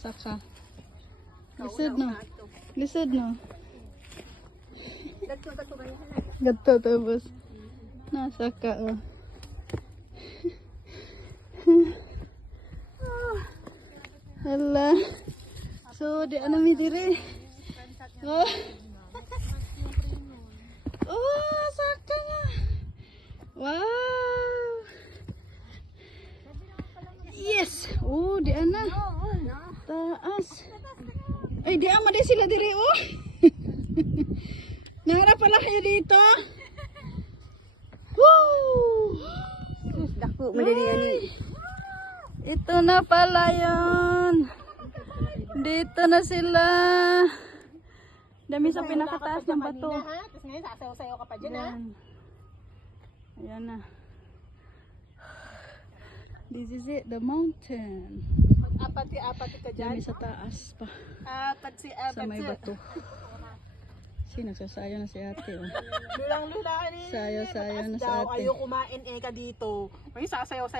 Saka. Lisod no. Lisod no. Gadto tapos. Nasaka oh. Hala. So, di ano mi dire. Oh. Oh, saka niya. Wow. Yes. Oh, di ana. Taas. Ay, di ama di sila dire oh. Naharap pala kayo dito. Woo! Sus, dako madali ani. Ito na pala yun. Dito na sila. Dami sa pinakataas ng bato. Tapos ngayon sasayaw-sayaw ka pa dyan ha. Ayan na. This is it, the mountain. Mag-apati-apati ka dyan. Dami sa taas pa. Apat Sa may bato. Si nagsasayo na si ate oh. Lulang-lula ka ni. Sayo-sayo na Daw, sa ate. ayaw kumain ka dito. May sasayaw-sayaw.